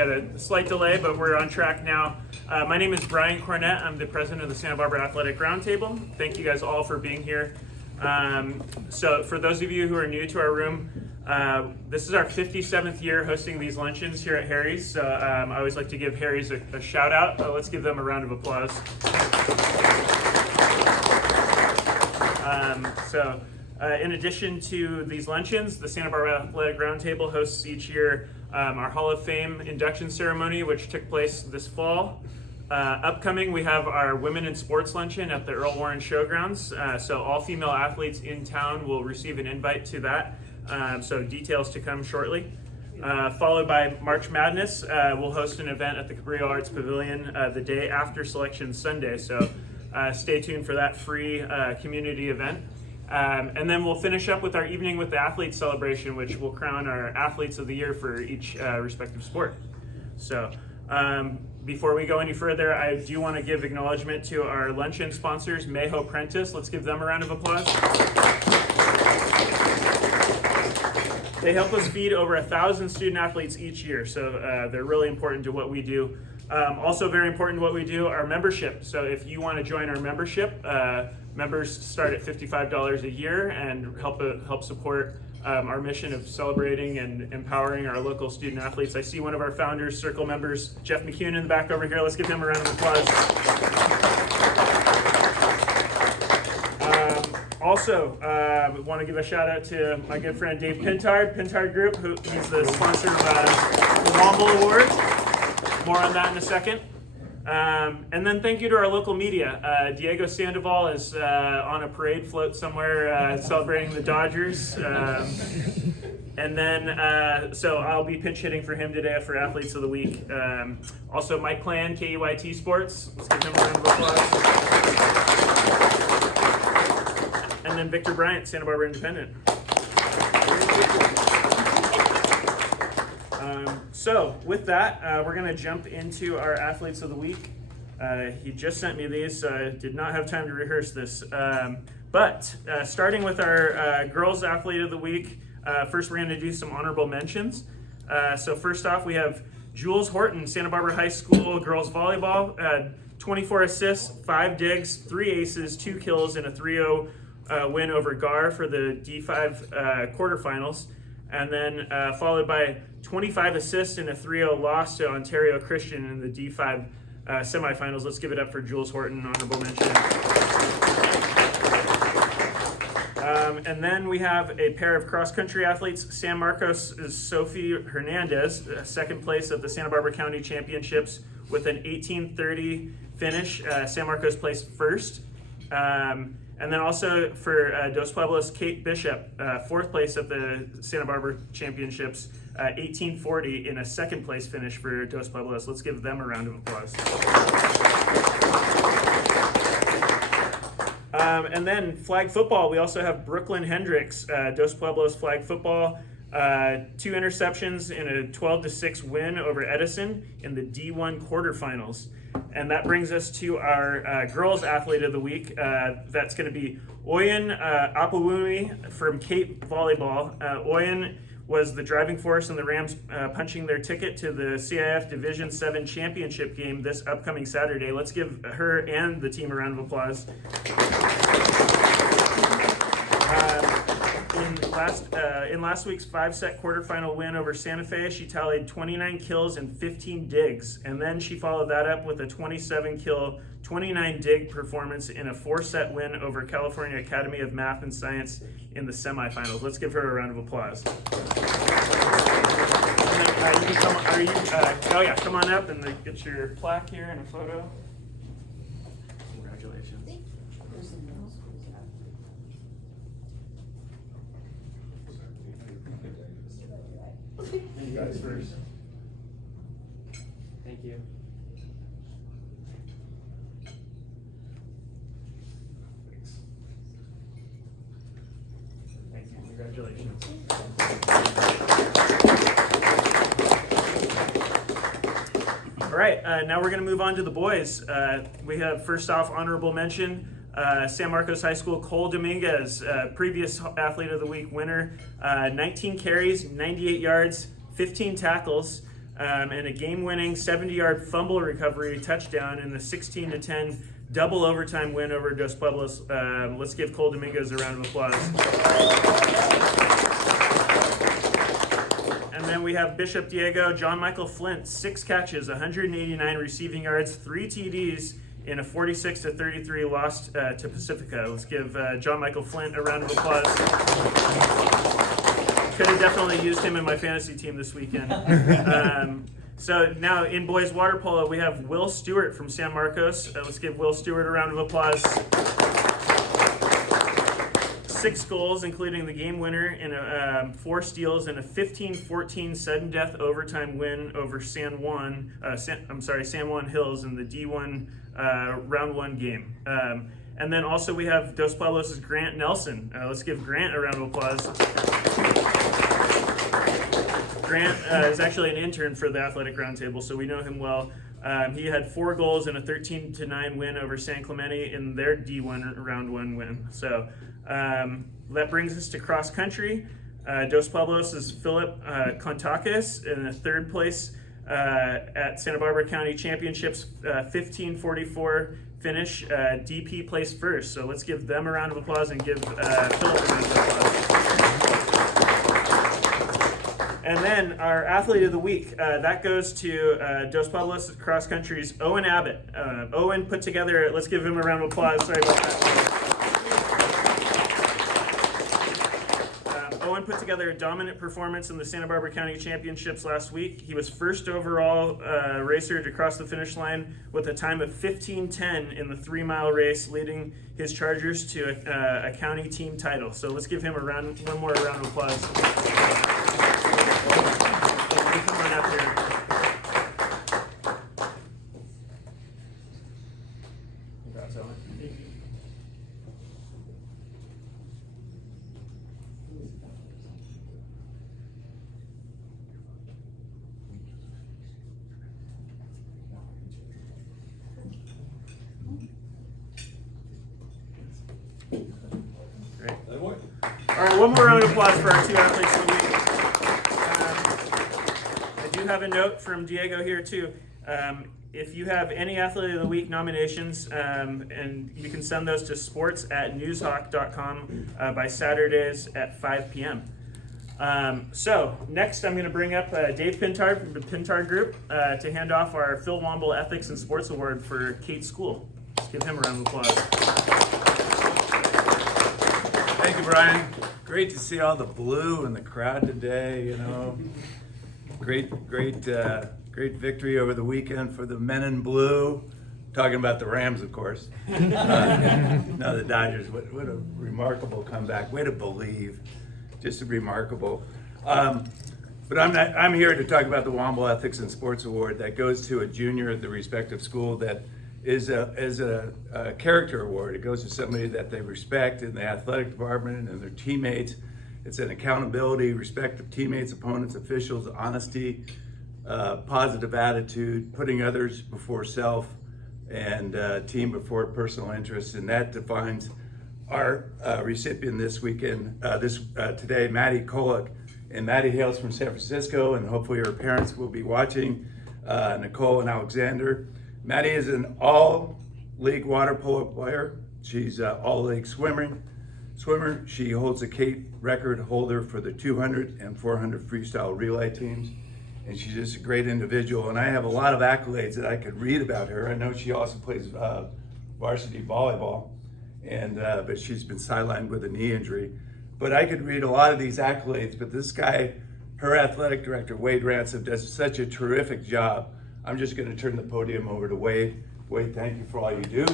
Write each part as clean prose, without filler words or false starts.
Had a slight delay, but we're on track now. My name is Brian Cornett. I'm the president of the Santa Barbara Athletic Roundtable. Thank you guys all for being here. So for those of you who are new to our room, this is our 57th year hosting these luncheons here at Harry's. So I always like to give Harry's a shout out. Let's give them a round of applause. In addition to these luncheons, the Santa Barbara Athletic Roundtable hosts each year our Hall of Fame induction ceremony, which took place this fall. Upcoming, we have our Women in Sports Luncheon at the Earl Warren Showgrounds. So all female athletes in town will receive an invite to that. So details to come shortly. Followed by March Madness, we'll host an event at the Cabrillo Arts Pavilion the day after Selection Sunday. So stay tuned for that free community event. And then we'll finish up with our Evening with the Athletes celebration, which will crown our Athletes of the Year for each respective sport. So before we go any further, I do want to give acknowledgement to our luncheon sponsors, Mayho Prentice. Let's give them a round of applause. They help us feed over 1,000 student athletes each year, so they're really important to what we do. Also very important to what we do, our membership. So if you want to join our membership, members start at $55 a year and help support our mission of celebrating and empowering our local student athletes. I see one of our founders, Circle members, Jeff McCune in the back over here. Let's give him a round of applause. Also, want to give a shout out to my good friend Dave Pintard Group, he's the sponsor of the Womble Award. More on that in a second. And then thank you to our local media. Diego Sandoval is on a parade float somewhere celebrating the Dodgers. And then, so I'll be pinch hitting for him today for Athletes of the Week. Also Mike Clan, KUIT Sports. Let's give him a round of applause. And then Victor Bryant, Santa Barbara Independent. So with that, we're going to jump into our Athletes of the Week. He just sent me these, so I did not have time to rehearse this. But starting with our Girls Athlete of the Week, first we're going to do some honorable mentions. So first off, we have Jules Horton, Santa Barbara High School Girls Volleyball, 24 assists, 5 digs, 3 aces, 2 kills, and a 3-0 win over GAR for the D5 quarterfinals. And then followed by 25 assists and a 3-0 loss to Ontario Christian in the D5 semifinals. Let's give it up for Jules Horton, honorable mention. And then we have a pair of cross-country athletes. San Marcos' Sophie Hernandez, second place at the Santa Barbara County Championships with an 18:30 finish. San Marcos placed first. And then also for Dos Pueblos, Cate Bishop, 4th place at the Santa Barbara Championships, 18:40 in a 2nd place finish for Dos Pueblos. Let's give them a round of applause. And then flag football, we also have Brooklyn Hendricks, Dos Pueblos flag football, 2 interceptions in a 12-6 win over Edison in the D1 quarterfinals. And that brings us to our Girls Athlete of the Week. That's going to be Oyen Apawumi from Cate Volleyball. Oyen was the driving force in the Rams punching their ticket to the CIF Division 7 championship game this upcoming Saturday. Let's give her and the team a round of applause. In last week's 5-set quarterfinal win over Santa Fe, she tallied 29 kills and 15 digs, and then she followed that up with a 27-kill, 29-dig performance in a 4-set win over California Academy of Math and Science in the semifinals. Let's give her a round of applause. And then, you can come on up and get your plaque here and a photo. Congratulations. You guys first. Thank you. Thanks. Thank you. Congratulations. All right, now we're going to move on to the boys. We have first off honorable mention. San Marcos High School, Cole Dominguez, previous Athlete of the Week winner, 19 carries, 98 yards, 15 tackles. and a game-winning 70-yard fumble recovery touchdown in the 16-10 double overtime win over Dos Pueblos. Let's give Cole Domingos a round of applause. And then we have Bishop Diego John Michael Flint, 6 catches, 189 receiving yards, 3 TDs in a 46-33 loss to Pacifica. Let's give John Michael Flint a round of applause. Could have definitely used him in my fantasy team this weekend. So now in boys water polo, we have Will Stewart from San Marcos. Let's give Will Stewart a round of applause. 6 goals, including the game winner, and 4 steals, and a 15-14 sudden death overtime win over San Juan Hills in the D1 round 1 game. And then also we have Dos Pueblos' Grant Nelson. Let's give Grant a round of applause. Grant is actually an intern for the Athletic Roundtable, so we know him well. He had 4 goals and a 13-9 win over San Clemente in their D1 round 1 win. So that brings us to cross country. Dos Pueblos is Philip Kontakis in the 3rd place at Santa Barbara County Championships, 15:44 finish. DP placed first, so let's give them a round of applause and give Philip a round of applause. And then our athlete of the week, that goes to Dos Pueblos cross country's Owen Abbott. Owen put together, let's give him a round of applause. Sorry about that. Owen put together a dominant performance in the Santa Barbara County Championships last week. He was first overall racer to cross the finish line with a time of 15:10 in the 3-mile race, leading his Chargers to a county team title. So let's give him one more round of applause. Come on up here. Congrats, Owen. Thank you. Great. All right, one more round of applause for our 2 athletes of the week. I do have a note from Diego here too. If you have any Athlete of the Week nominations, and you can send those to sports@newshawk.com by Saturdays at 5 p.m. So next I'm going to bring up Dave Pintard from the Pintard Group to hand off our Phil Womble Ethics and Sports Award for Cate School. Let's give him a round of applause. Thank you, Brian. Great to see all the blue in the crowd today, you know. Great victory over the weekend for the men in blue. Talking about the Rams, of course. No, the Dodgers. What a remarkable comeback. Way to believe. Just remarkable. But I'm here to talk about the Womble Ethics and Sports Award that goes to a junior at the respective school that is a character award. It goes to somebody that they respect in the athletic department and their teammates. It's an accountability, respect of teammates, opponents, officials, honesty, positive attitude, putting others before self, and team before personal interests, and that defines our recipient this weekend, today, Maddie Kolek. And Maddie hails from San Francisco, and hopefully her parents will be watching, Nicole and Alexander. Maddie is an all-league water polo player. She's all-league swimmer. She holds a Cate record holder for the 200 and 400 freestyle relay teams. And she's just a great individual. And I have a lot of accolades that I could read about her. I know she also plays varsity volleyball, and but she's been sidelined with a knee injury. But I could read a lot of these accolades, but this guy, her athletic director, Wade Ransom, does such a terrific job. I'm just going to turn the podium over to Wade. Wade, thank you for all you do.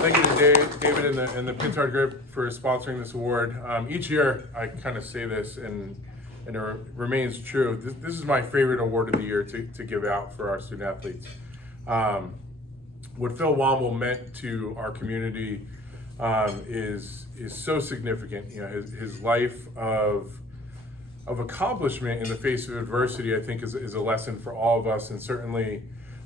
Thank you to David and the Pintard Group for sponsoring this award. Each year, I kind of say this, and it remains true. This is my favorite award of the year to give out for our student athletes. What Phil Womble meant to our community is so significant. You know, his life of accomplishment in the face of adversity, I think, is a lesson for all of us, and certainly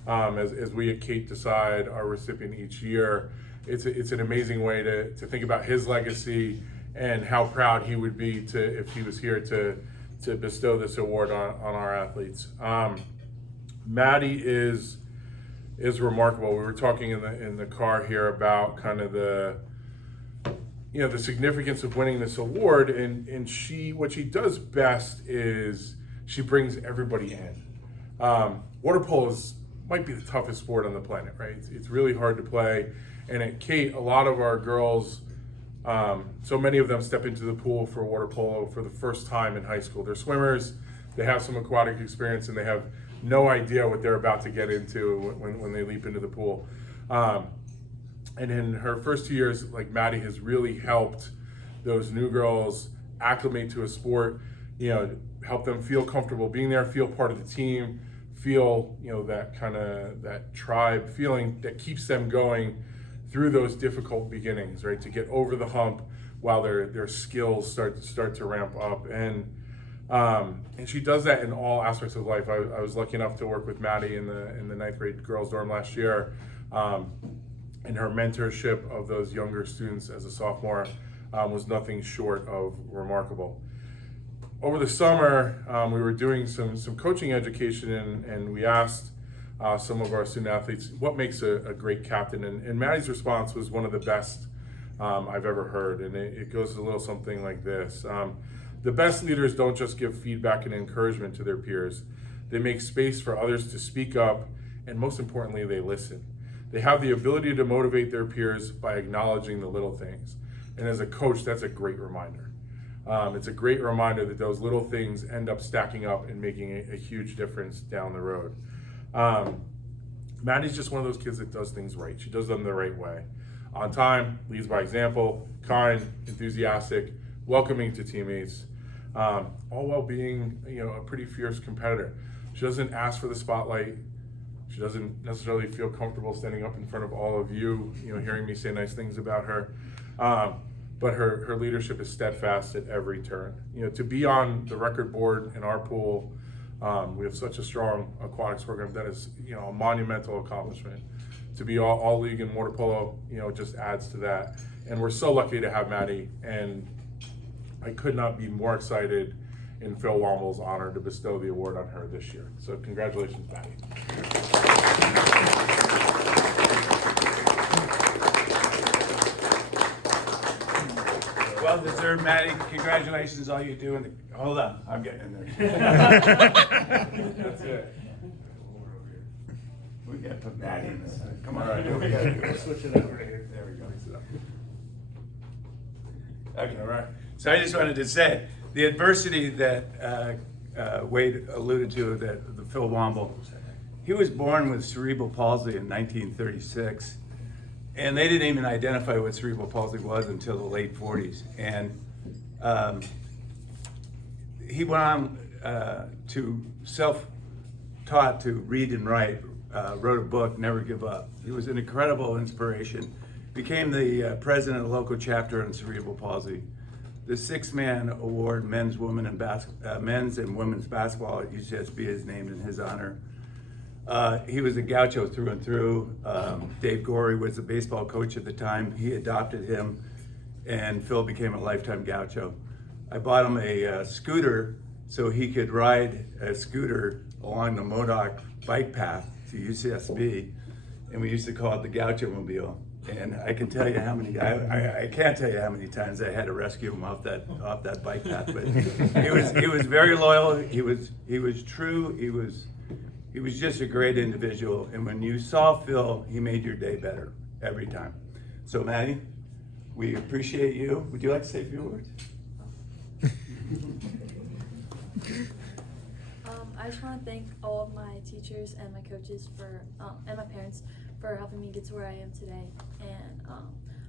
as we at Cate decide our recipient each year, it's an amazing way to think about his legacy and how proud he would be if he was here to to bestow this award on our athletes. Maddie is remarkable. We were talking in the car here about kind of the significance of winning this award, and what she does best is she brings everybody in. Water polo might be the toughest sport on the planet, right? It's really hard to play, and at Cate, a lot of our girls, so many of them step into the pool for water polo for the first time in high school. They're swimmers, they have some aquatic experience, and they have no idea what they're about to get into when they leap into the pool. And in her first 2 years, like, Maddie has really helped those new girls acclimate to a sport, help them feel comfortable being there, feel part of the team, feel, that tribe feeling that keeps them going through those difficult beginnings, right? To get over the hump while their skills start to ramp up. And she does that in all aspects of life. I was lucky enough to work with Maddie in the 9th grade girls dorm last year. And her mentorship of those younger students as a sophomore was nothing short of remarkable. Over the summer, we were doing some coaching education, and we asked some of our student athletes what makes a great captain, and Maddie's response was one of the best I've ever heard, and it goes a little something like this. The best leaders don't just give feedback and encouragement to their peers. They make space for others to speak up, and most importantly, they listen. They have the ability to motivate their peers by acknowledging the little things. And as a coach, that's a great reminder. It's a great reminder that those little things end up stacking up and making a huge difference down the road. Maddie's just one of those kids that does things right. She does them the right way. On time, leads by example, kind, enthusiastic, welcoming to teammates, all while being a pretty fierce competitor. She doesn't ask for the spotlight. She doesn't necessarily feel comfortable standing up in front of all of you, hearing me say nice things about her. But her leadership is steadfast at every turn. To be on the record board in our pool, we have such a strong aquatics program that is, a monumental accomplishment. To be all league in water polo, just adds to that. And we're so lucky to have Maddie, and I could not be more excited in Phil Womble's honor to bestow the award on her this year. So congratulations, Maddie. Well deserved, Maddie. Congratulations, all you do. Hold on, I'm getting in there. That's it. We gotta put Maddie in this. Come on, All right. we gotta do it. Switch it up right here. There we go. Okay, all right. So I just wanted to say, the adversity that Wade alluded to, that the Phil Womble, he was born with cerebral palsy in 1936, and they didn't even identify what cerebral palsy was until the late 40s. And he went on to self-taught to read and write, wrote a book, Never Give Up. He was an incredible inspiration. Became the president of the local chapter on cerebral palsy. The 6-man award, men's and women's basketball at UCSB is named in his honor. He was a gaucho through and through. Dave Gorey was the baseball coach at the time. He adopted him, and Phil became a lifetime gaucho. I bought him a scooter so he could ride a scooter along the Modoc bike path to UCSB, and we used to call it the Gaucho Mobile. And I can tell you how many, I can't tell you how many times I had to rescue him off that bike path, but he was very loyal, he was true, he was just a great individual, and when you saw Phil, he made your day better every time. So Maddie, we appreciate you. Would you like to say a few words? I just want to thank all of my teachers and my coaches and my parents for helping me get to where I am today, and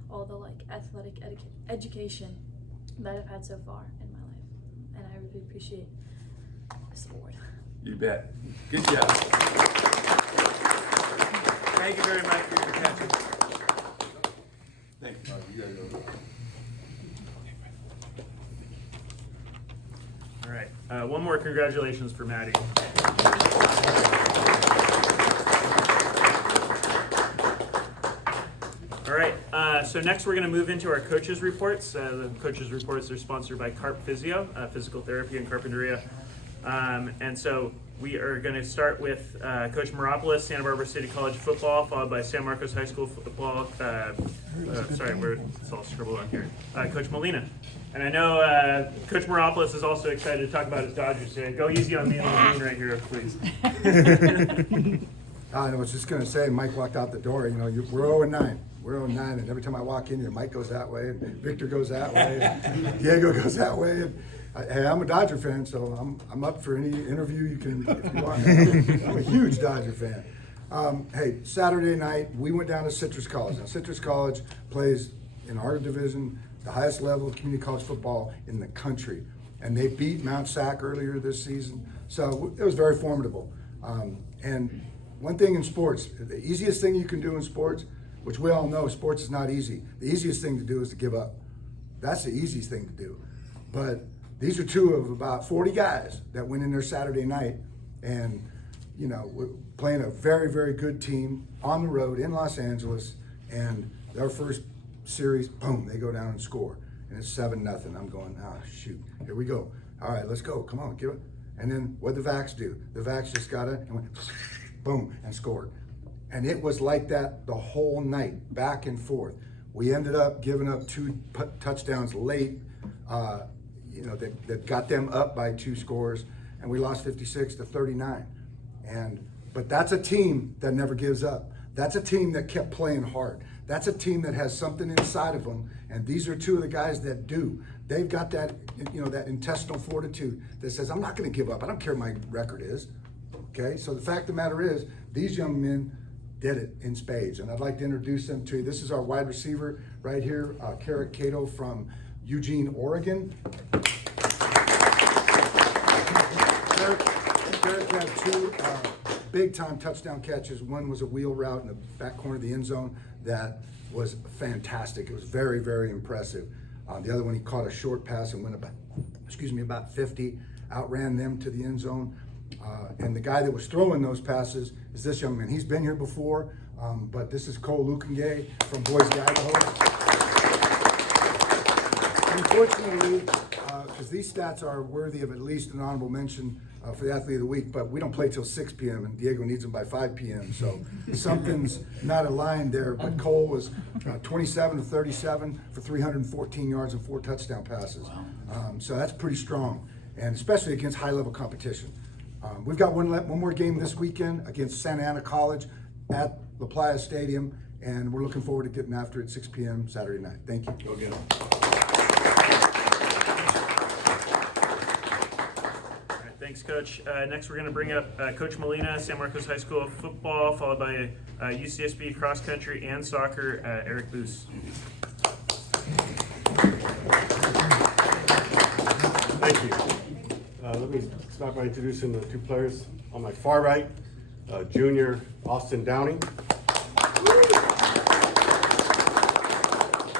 all the athletic education that I've had so far in my life, and I really appreciate this award. You bet. Good job. Thank you very much for your attention. Thank you. All right, one more congratulations for Maddie. All right, So next we're going to move into our coaches reports. The coaches reports are sponsored by Carp Physio, Physical Therapy and Carpinteria. And so we are going to start with Coach Meropoulos, Santa Barbara City College football, followed by San Marcos High School football. It's all scribbled on here. Coach Molina. And I know Coach Meropoulos is also excited to talk about his Dodgers today. Go easy on me and the moon right here, please. I was just going to say, Mike walked out the door, we're 0-9. We're 0-9, and every time I walk in here, Mike goes that way, and Victor goes that way, and Diego goes that way. And, hey, I'm a Dodger fan, so I'm up for any interview you can, if you want. I'm a huge Dodger fan. Hey, Saturday night, we went down to Citrus College. Now, Citrus College plays in our division, the highest level of community college football in the country. And they beat Mount Sac earlier this season, so it was very formidable. And one thing in sports, the easiest thing you can do in sports, which we all know sports is not easy. The easiest thing to do is to give up. That's the easiest thing to do. But these are two of about 40 guys that went in there Saturday night and, we're playing a very, very good team on the road in Los Angeles. And their first series, boom, they go down and score. And it's 7-0. I'm going, shoot, here we go. All right, let's go. Come on, give it. And then what the Vacs do? The Vacs just got it and went, boom, and scored. And it was like that the whole night, back and forth. We ended up giving up 2 touchdowns late, that got them up by 2 scores, and we lost 56-39. But that's a team that never gives up. That's a team that kept playing hard. That's a team that has something inside of them, and these are 2 of the guys that do. They've got that, that intestinal fortitude that says, I'm not going to give up. I don't care what my record is. Okay, so the fact of the matter is, these young men did it in spades, and I'd like to introduce them to you. This is our wide receiver right here, Cate from Eugene, Oregon. Derek had 2 big-time touchdown catches. One was a wheel route in the back corner of the end zone that was fantastic. It was very, very impressive. The other one, he caught a short pass and went about 50, outran them to the end zone. And the guy that was throwing those passes is this young man. He's been here before, but this is Cole Lukengay from Boise, Idaho. Unfortunately, because these stats are worthy of at least an honorable mention for the Athlete of the Week, but we don't play till 6 p.m. and Diego needs them by 5 p.m. So something's not aligned there. But Cole was 27-37 for 314 yards and 4 touchdown passes. So that's pretty strong, and especially against high-level competition. We've got one more game this weekend against Santa Ana College at La Playa Stadium, and we're looking forward to getting after it at 6 p.m. Saturday night. Thank you. Go get 'em. All right, thanks, Coach. Next, we're going to bring up Coach Molina, San Marcos High School football, followed by UCSB cross country and soccer, Eric Boos. Thank you. Let me start by introducing the 2 players. On my far right, junior Austin Downing.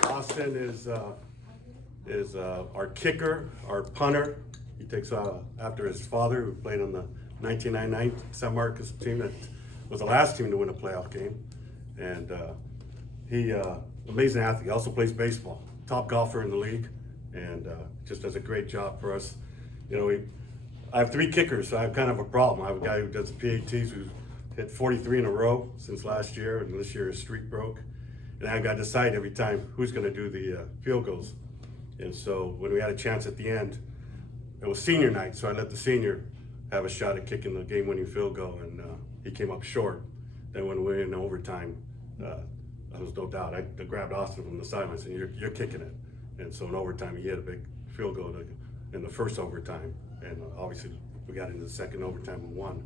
Austin is our kicker, our punter. He takes after his father, who played on the 1999 San Marcos team that was the last team to win a playoff game. And he, amazing athlete. He also plays baseball, top golfer in the league, and just does a great job for us. I have 3 kickers, so I have kind of a problem. I have a guy who does the PATs who's hit 43 in a row since last year, and this year his streak broke. And I've got to decide every time who's going to do the field goals. And so when we had a chance at the end, it was senior night, so I let the senior have a shot at kicking the game-winning field goal, and he came up short. Then when we were in overtime, there was no doubt. I grabbed Austin from the sideline and said, you're kicking it. And so in overtime, he hit a big field goal in the first overtime. And obviously, we got into the second overtime and won.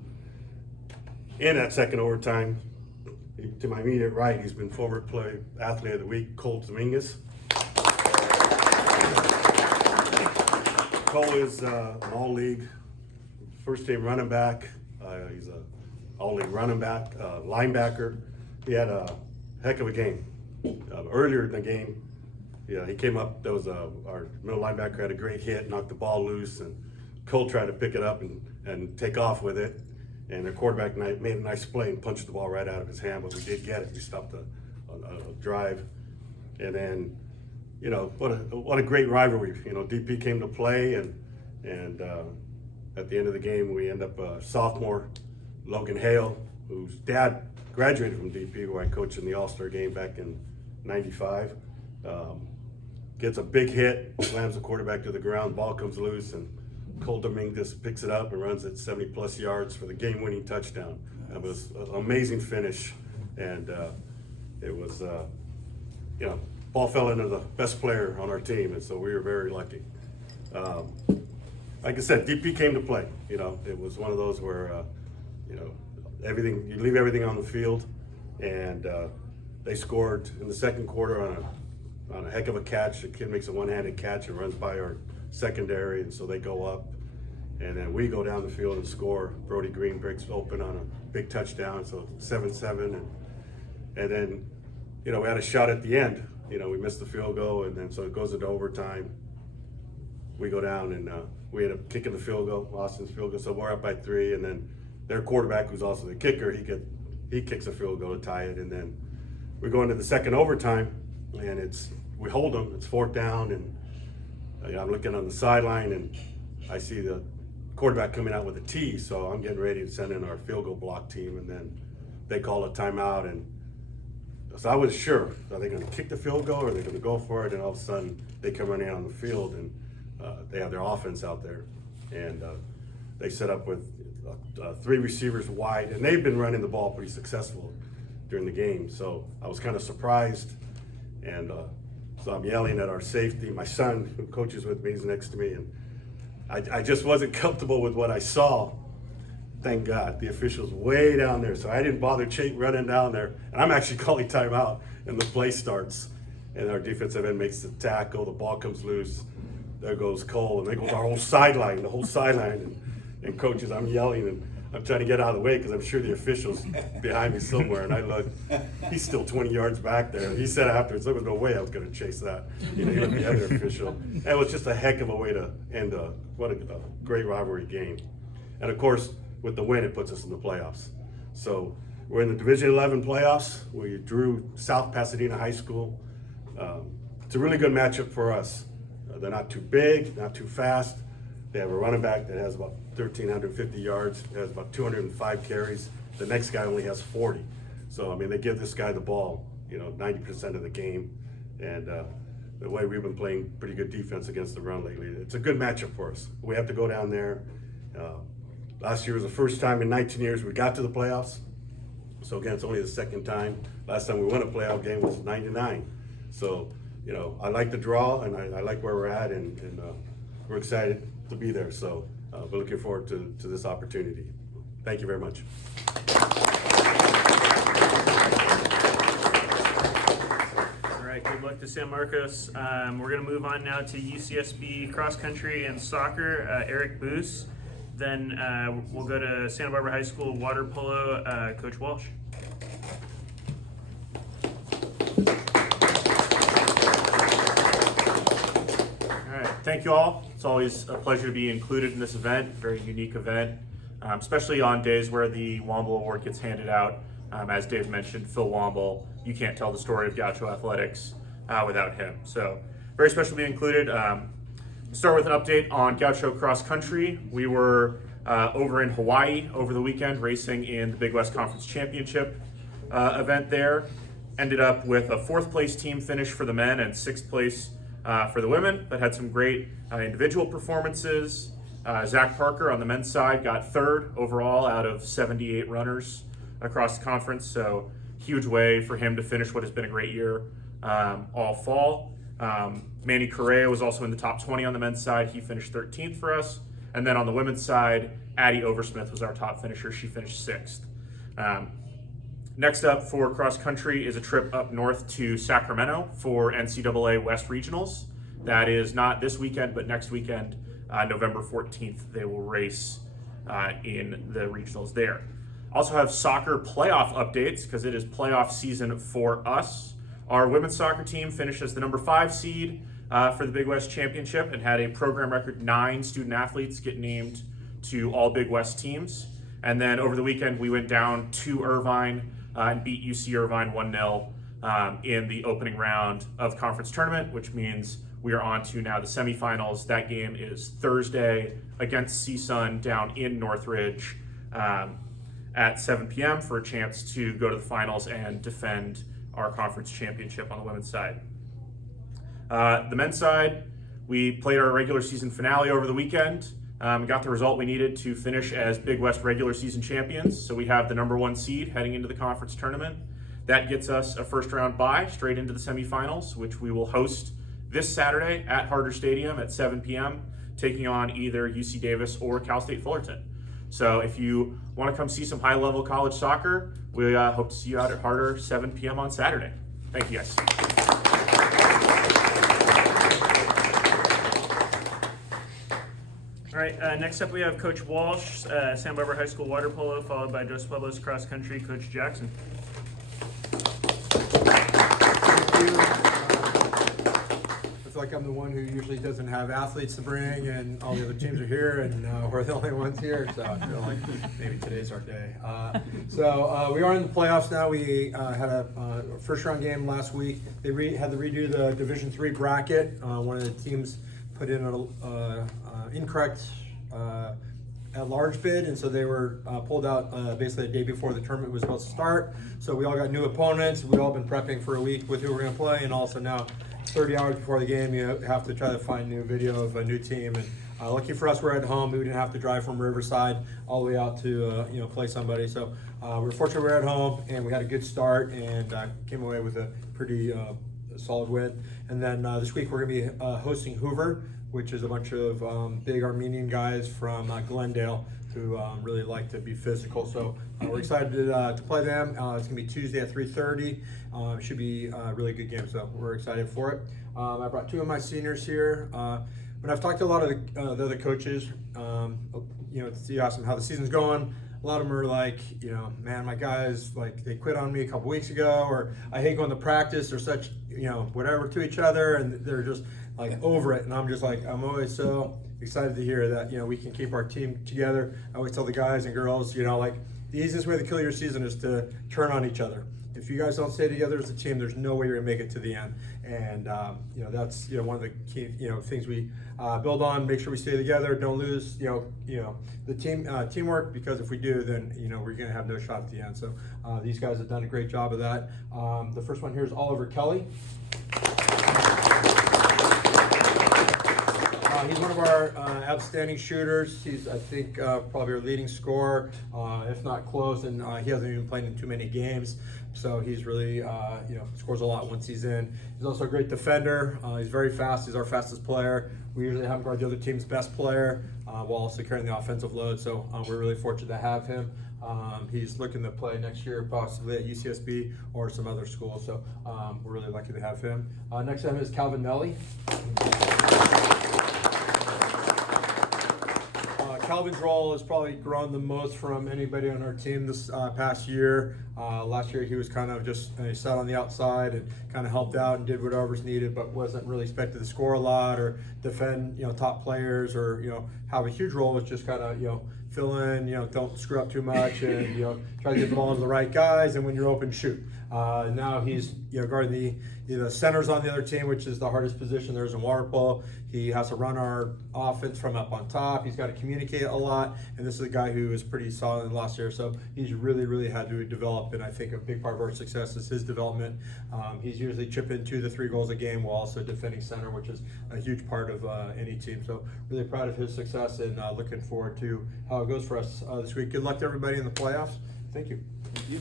In that second overtime, to my immediate right, he's been forward play athlete of the week, Cole Dominguez. Cole is an all-league first-team running back. He's an all-league running back, linebacker. He had a heck of a game. Earlier in the game, he came up. There was our middle linebacker had a great hit, knocked the ball loose, and Cole tried to pick it up and take off with it. And the quarterback made a nice play and punched the ball right out of his hand, but we did get it. We stopped a drive. And then, you know, what a great rivalry. You know, DP came to play, and at the end of the game, we end up sophomore Logan Hale, whose dad graduated from DP, where I coached in the All-Star game back in '95. Gets a big hit, slams the quarterback to the ground, ball comes loose, and Cole Dominguez picks it up and runs it 70-plus yards for the game-winning touchdown. It was an amazing finish, and it was, you know, ball fell into the best player on our team, and so we were very lucky. Like I said, DP came to play. You know, it was one of those where, you know, you leave everything on the field, and they scored in the second quarter on a heck of a catch. The kid makes a one-handed catch and runs by our secondary, and so they go up, and then we go down the field and score. Brody Green breaks open on a big touchdown, so 7-7, and then, you know, we had a shot at the end. You know, we missed the field goal, and then so it goes into overtime. We go down, and we end up kicking the field goal, Austin's field goal, so we're up by 3, and then their quarterback, who's also the kicker, he kicks a field goal to tie it, and then we go into the second overtime, and we hold them. It's 4th down, and I'm looking on the sideline, and I see the quarterback coming out with a tee, so I'm getting ready to send in our field goal block team, and then they call a timeout, and so I was sure, are they going to kick the field goal or are they going to go for it? And all of a sudden they come running on the field, and they have their offense out there, and they set up with 3 receivers wide, and they've been running the ball pretty successful during the game. So I was kind of surprised, and so I'm yelling at our safety. My son, who coaches with me, is next to me, and I just wasn't comfortable with what I saw. Thank God, the official's way down there, so I didn't bother running down there. And I'm actually calling timeout, and the play starts, and our defensive end makes the tackle. The ball comes loose. There goes Cole, and there goes our whole sideline, and coaches. I'm yelling, and I'm trying to get out of the way because I'm sure the official's behind me somewhere. And I look, he's still 20 yards back there. He said afterwards, there was no way I was going to chase that. You know, he looked the other official. And it was just a heck of a way to end what a great rivalry game. And of course, with the win, it puts us in the playoffs. So we're in the Division 11 playoffs. We drew South Pasadena High School. It's a really good matchup for us. They're not too big, not too fast. They have a running back that has about 1,350 yards, has about 205 carries. The next guy only has 40. So, I mean, they give this guy the ball, you know, 90% of the game. And the way we've been playing pretty good defense against the run lately, it's a good matchup for us. We have to go down there. Last year was the first time in 19 years we got to the playoffs. So again, it's only the second time. Last time we won a playoff game was '99. So, you know, I like the draw, and I like where we're at, and we're excited to be there. So we're looking forward to this opportunity. Thank you very much. All right, good luck to San Marcos. We're going to move on now to UCSB cross country and soccer, Eric Boos. Then we'll go to Santa Barbara High School water polo, Coach Walsh. All right, thank you all. It's always a pleasure to be included in this event, very unique event, especially on days where the Womble Award gets handed out. As Dave mentioned, Phil Womble, you can't tell the story of Gaucho Athletics without him. So very special to be included. Start with an update on Gaucho Cross Country. We were over in Hawaii over the weekend racing in the Big West Conference Championship event there. Ended up with a 4th place team finish for the men and 6th place for the women, but had some great individual performances. Zach Parker on the men's side got 3rd overall out of 78 runners across the conference, so huge way for him to finish what has been a great year all fall. Manny Correa was also in the top 20 on the men's side. He finished 13th for us. And then on the women's side, Addie Oversmith was our top finisher. She finished 6th. Next up for cross country is a trip up north to Sacramento for NCAA West Regionals. That is not this weekend, but next weekend, November 14th, they will race in the regionals there. Also have soccer playoff updates because it is playoff season for us. Our women's soccer team finished as the number 5 seed for the Big West Championship and had a program record 9 student athletes get named to all Big West teams. And then over the weekend, we went down to Irvine and beat UC Irvine 1-0 in the opening round of conference tournament, which means we are on to now the semifinals. That game is Thursday against CSUN down in Northridge at 7 p.m. for a chance to go to the finals and defend our conference championship on the women's side. The men's side, we played our regular season finale over the weekend. Got the result we needed to finish as Big West regular season champions. So we have the #1 seed heading into the conference tournament. That gets us a first round bye straight into the semifinals, which we will host this Saturday at Harder Stadium at 7 p.m., taking on either UC Davis or Cal State Fullerton. So if you want to come see some high-level college soccer, we hope to see you out at Harder 7 p.m. on Saturday. Thank you, guys. All right, next up we have Coach Walsh, Santa Barbara High School water polo, followed by Dos Pueblos cross country, Coach Jackson. Thank you. I feel like I'm the one who usually doesn't have athletes to bring, and all the other teams are here, and we're the only ones here, so I feel like maybe today's our day. So we are in the playoffs now. We had a first round game last week. They had to redo the Division III bracket. One of the teams put in an incorrect at-large bid, and so they were pulled out basically the day before the tournament was supposed to start. So we all got new opponents. We've all been prepping for a week with who we're going to play, and also now 30 hours before the game, you have to try to find new video of a new team. And lucky for us, we're at home. We didn't have to drive from Riverside all the way out to play somebody. So we're fortunate we're at home, and we had a good start and came away with a pretty solid win. And then this week we're going to be hosting Hoover, which is a bunch of big Armenian guys from Glendale who really like to be physical. So we're excited to play them. It's going to be Tuesday at 3:30. Should be a really good game, so we're excited for it. I brought two of my seniors here. When I've talked to a lot of the other coaches, to ask them how the season's going, a lot of them are like, man, my guys, like, they quit on me a couple weeks ago, or I hate going to practice, or such, whatever to each other, and they're just like over it. And I'm just like, I'm always so excited to hear that, we can keep our team together. I always tell the guys and girls, like, the easiest way to kill your season is to turn on each other. If you guys don't stay together as a team, there's no way you're gonna make it to the end. And that's one of the key things we build on. Make sure we stay together. Don't lose the teamwork, because if we do, then we're gonna have no shot at the end. So these guys have done a great job of that. The first one here is Oliver Kelly. He's one of our outstanding shooters. He's, I think, probably our leading scorer, if not close, and he hasn't even played in too many games. So he's really, scores a lot once he's in. He's also a great defender. He's very fast. He's our fastest player. We usually have him guard the other team's best player while also carrying the offensive load. So we're really fortunate to have him. He's looking to play next year, possibly at UCSB or some other school. So we're really lucky to have him. Next to him is Calvin Nelly. Calvin's role has probably grown the most from anybody on our team this past year. Last year he was kind of just he sat on the outside and kind of helped out and did whatever's needed, but wasn't really expected to score a lot or defend top players or have a huge role. Was just kind of fill in, don't screw up too much, and try to get the ball to the right guys, and when you're open, shoot. Now he's guarding the centers on the other team, which is the hardest position there is in water polo. He has to run our offense from up on top. He's got to communicate a lot, and this is a guy who is pretty solid in the last year. So he's really had to develop, and I think a big part of our success is his development. He's usually chipping 2 to 3 goals a game while also defending center, which is a huge part of any team. So really proud of his success, and looking forward to how it goes for us this week. Good luck to everybody in the playoffs. Thank you. Thank you.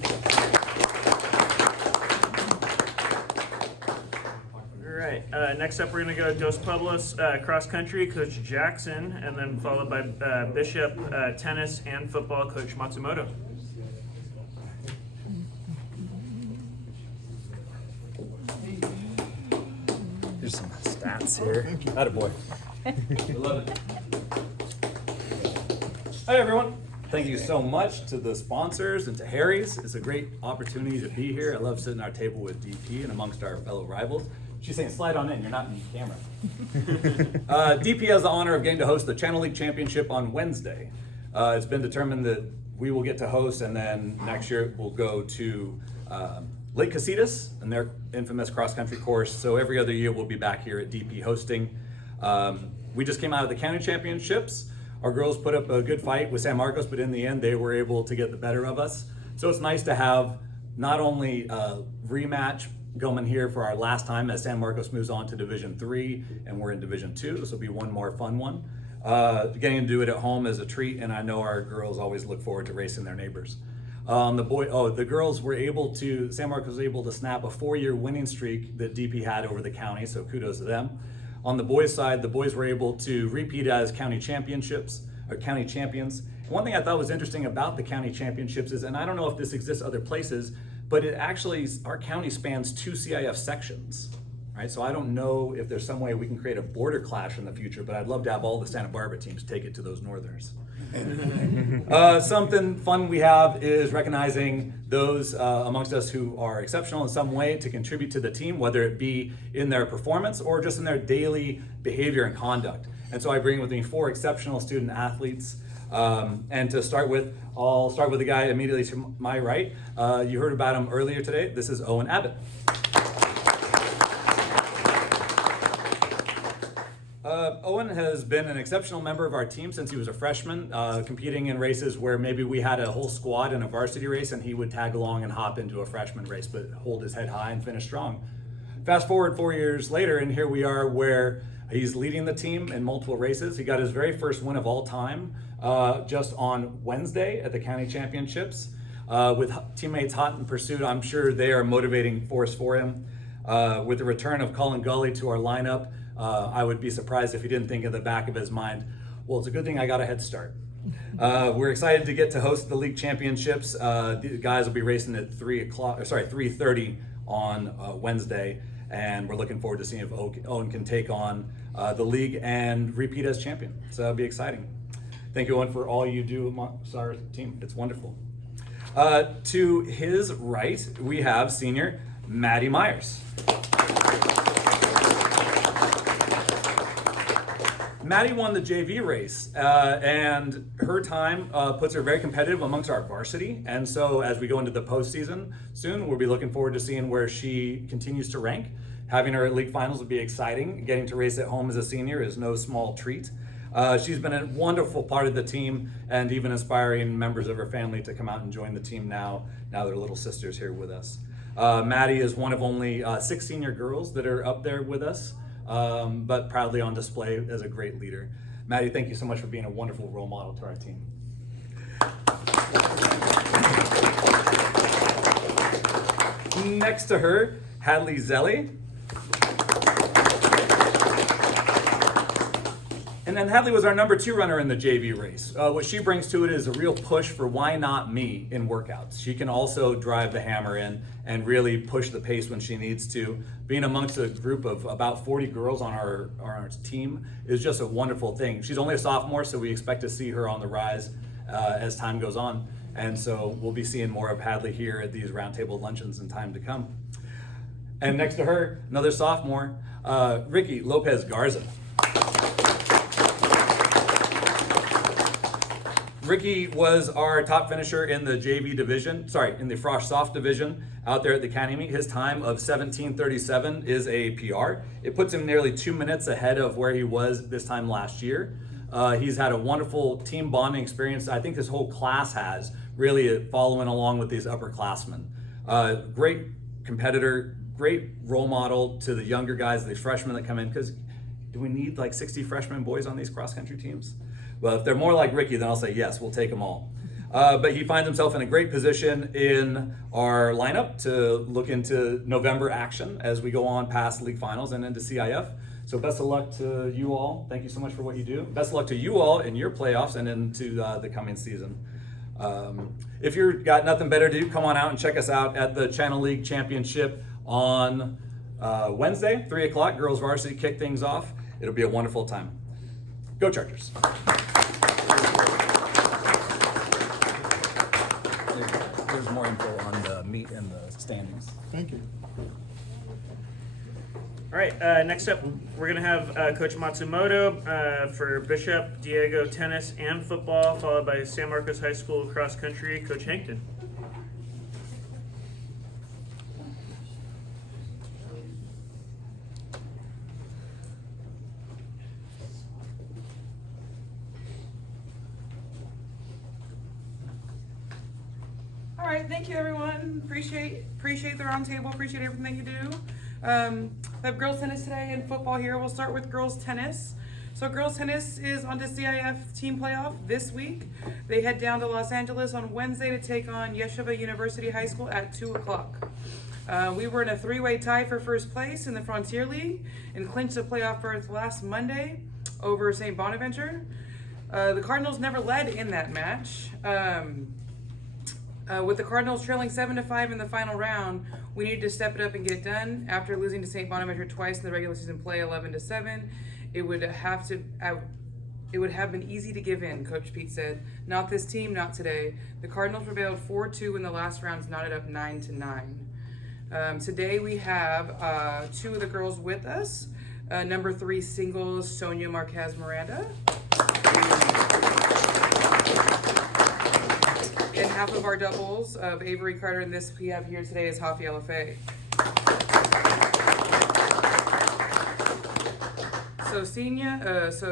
All right, next up we're going to go Dos Pueblos cross country, Coach Jackson, and then followed by Bishop tennis and football, Coach Matsumoto. There's some stats here. Attaboy. Love it. Hi, everyone. Thank you so much to the sponsors and to Harry's. It's a great opportunity to be here. I love sitting at our table with DP and amongst our fellow rivals. She's saying, slide on in, you're not in camera. DP has the honor of getting to host the Channel League Championship on Wednesday. It's been determined that we will get to host, and then next year we'll go to Lake Casitas and their infamous cross-country course. So every other year we'll be back here at DP hosting. We just came out of the county championships. Our girls put up a good fight with San Marcos, but in the end they were able to get the better of us. So it's nice to have not only a rematch going here for our last time as San Marcos moves on to Division 3 and we're in Division 2. This will be one more fun one. Getting to do it at home is a treat, and I know our girls always look forward to racing their neighbors. The girls were able to, San Marcos was able to snap a 4-year winning streak that DP had over the county, so kudos to them. On the boys' side, the boys were able to repeat as county champions. One thing I thought was interesting about the county championships is, and I don't know if this exists other places, but it actually, our county spans 2 CIF sections, right? So I don't know if there's some way we can create a border clash in the future, but I'd love to have all the Santa Barbara teams take it to those northerners. Something fun we have is recognizing those amongst us who are exceptional in some way to contribute to the team, whether it be in their performance or just in their daily behavior and conduct. And so I bring with me 4 exceptional student athletes. And to start with, I'll start with the guy immediately to my right. You heard about him earlier today. This is Owen Abbott. Owen has been an exceptional member of our team since he was a freshman, competing in races where maybe we had a whole squad in a varsity race and he would tag along and hop into a freshman race, but hold his head high and finish strong. Fast forward 4 years later, and here we are where he's leading the team in multiple races. He got his very first win of all time just on Wednesday at the county championships. With teammates hot in pursuit, I'm sure they are a motivating force for him. With the return of Colin Gully to our lineup, I would be surprised if he didn't think in the back of his mind, well, it's a good thing I got a head start. We're excited to get to host the league championships. The guys will be racing at 3:30 on Wednesday, and we're looking forward to seeing if Owen can take on the league and repeat as champion. So that'll be exciting. Thank you, Owen, for all you do amongst our team. It's wonderful. To his right, we have senior Maddie Myers. Maddie won the JV race, and her time puts her very competitive amongst our varsity. And so as we go into the postseason soon, we'll be looking forward to seeing where she continues to rank. Having her at league finals would be exciting. Getting to race at home as a senior is no small treat. She's been a wonderful part of the team and even inspiring members of her family to come out and join the team now their little sister's here with us. Maddie is one of only 6 senior girls that are up there with us. But proudly on display as a great leader. Maddie, thank you so much for being a wonderful role model to our team. Next to her, Hadley Zelli. And then Hadley was our number 2 runner in the JV race. What she brings to it is a real push for why not me in workouts. She can also drive the hammer in and really push the pace when she needs to. Being amongst a group of about 40 girls on our team is just a wonderful thing. She's only a sophomore, so we expect to see her on the rise as time goes on. And so we'll be seeing more of Hadley here at these roundtable luncheons in time to come. And next to her, another sophomore, Ricky Lopez Garza. Ricky was our top finisher in the JV division, in the Frosh Soft division out there at the county meet. His time of 17:37 is a PR. It puts him nearly 2 minutes ahead of where he was this time last year. He's had a wonderful team bonding experience. I think this whole class has, really following along with these upperclassmen. Great competitor, great role model to the younger guys, the freshmen that come in, because do we need like 60 freshman boys on these cross-country teams? Well, if they're more like Ricky, then I'll say yes, we'll take them all. But he finds himself in a great position in our lineup to look into November action as we go on past league finals and into CIF. So best of luck to you all. Thank you so much for what you do. Best of luck to you all in your playoffs and into the coming season. If you've got nothing better to do, come on out and check us out at the Channel League Championship on Wednesday, 3 o'clock. Girls varsity kick things off. It'll be a wonderful time. Go Chargers. There's more info on the meet and the standings. Thank you. All right, next up, we're going to have Coach Matsumoto for Bishop, Diego tennis and football, followed by San Marcos High School cross country, Coach Hankton. right, thank you everyone. Appreciate the round table, appreciate everything that you do. We have girls tennis today and football here. We'll start with girls tennis. So girls tennis is on to CIF team playoff this week. They head down to Los Angeles on Wednesday to take on Yeshiva University High School at 2 o'clock. We were in a three-way tie for first place in the Frontier League and clinched a playoff berth last Monday over St. Bonaventure. The Cardinals never led in that match. With the Cardinals trailing 7-5 in the final round, we needed to step it up and get it done. After losing to St. Bonaventure twice in the regular season play, 11-7, it would have been easy to give in, Coach Pete said. Not this team, not today. The Cardinals prevailed 4-2 in the last rounds, knotted up 9-9. Today we have two of the girls with us. Number 3 singles, Sonia Marquez Miranda. And half of our doubles of Avery Carter and this we have here today is Hafi LFA. So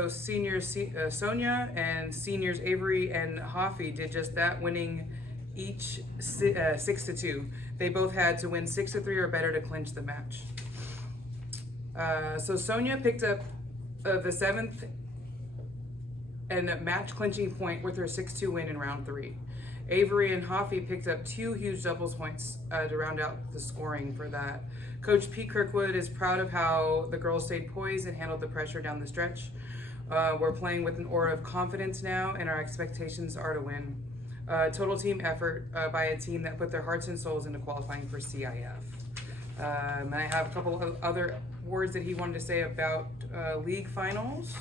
seniors Sonia and seniors Avery and Hafi did just that, winning each 6-2. They both had to win 6-3 or better to clinch the match. So Sonia picked up the 7th and match clinching point with her 6-2 win in round 3. Avery and Hafi picked up 2 huge doubles points to round out the scoring for that. Coach Pete Kirkwood is proud of how the girls stayed poised and handled the pressure down the stretch. We're playing with an aura of confidence now, and our expectations are to win. Total team effort by a team that put their hearts and souls into qualifying for CIF. And I have a couple of other words that he wanted to say about league finals.